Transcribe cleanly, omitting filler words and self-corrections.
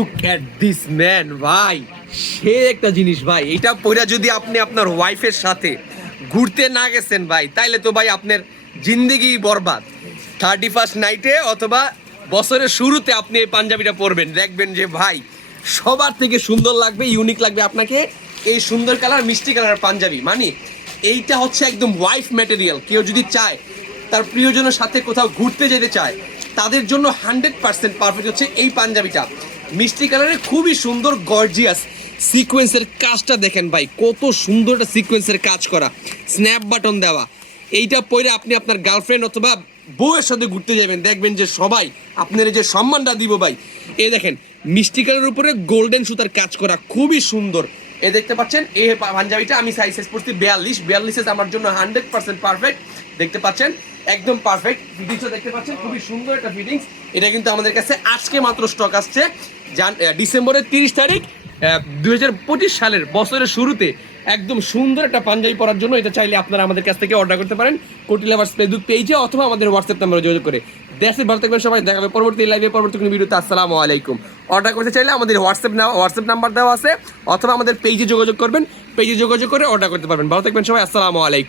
Look at this man ভাই, সে একটা জিনিস ভাই। এটা পইরা যদি আপনি আপনার ওয়াইফের সাথে ঘুরতে না গেছেন ভাই, তাইলে তো ভাই আপনার জিন্দেগি বরবাদ। 31st নাইটে অথবা বছরের শুরুতে আপনি এই পাঞ্জাবিটা পরবেন, দেখবেন যে ভাই সবার থেকে সুন্দর লাগবে, ইউনিক লাগবে আপনাকে। এই সুন্দর কালার, মিষ্টি কালার পাঞ্জাবি মানে এইটা হচ্ছে একদম ওয়াইফ ম্যাটেরিয়াল। কেউ যদি চায় তার প্রিয়জনের সাথে কোথাও ঘুরতে যেতে চায়, তাদের জন্য 100% পারফেক্ট হচ্ছে এই পাঞ্জাবিটা। মিষ্টি কালারে খুবই সুন্দর গর্জিয়াস সিকোয়েন্সের কাজটা দেখেন ভাই, কত সুন্দর একটা সিকোয়েন্সের কাজ করা, স্ন্যাপ বাটন দেওয়া। এইটা পরে আপনি আপনার গার্লফ্রেন্ড অথবা বউয়ের সাথে ঘুরতে যাবেন, দেখবেন যে সবাই আপনার যে সম্মানটা দিব ভাই। এই দেখেন মিষ্টি কালারের উপরে গোল্ডেন সুতার কাজ করা, খুবই সুন্দর। এ দেখতে পাচ্ছেন এই পাঞ্জাবিটা আমি সাইজ পড়ছি 42 আমার জন্য 100% পারফেক্ট। দেখতে পাচ্ছেন একদম পারফেক্ট ফিটিংসও দেখতে পাচ্ছেন, খুবই সুন্দর একটা ফিটিংস। এটা কিন্তু আমাদের কাছে আজকে মাত্র স্টক আসছে, ডিসেম্বরের 30 তারিখ 2025 সালের বছরের শুরুতে একদম সুন্দর একটা পাঞ্জাবি পরার জন্য। এটা চাইলে আপনারা আমাদের কাছ থেকে অর্ডার করতে পারেন কোটি লাভার্স ফেসবুক পেজে অথবা আমাদের হোয়াটসঅ্যাপ নাম্বারে যোগাযোগ করে। দেশে ভালো থাকবেন সবাই, দেখাবে পরবর্তী লাইভে, পরবর্তী কোনো ভিডিওতে। আসসালামু আলাইকুম। অর্ডার করতে চাইলে আমাদের হোয়াটসঅ্যাপ নাম্বার দেওয়া আছে অথবা আমাদের পেজে যোগাযোগ করবেন, পেজে যোগাযোগ করে অর্ডার করতে পারবেন। ভালো থাকবেন সবাই, আসসালামু আলাইকুম।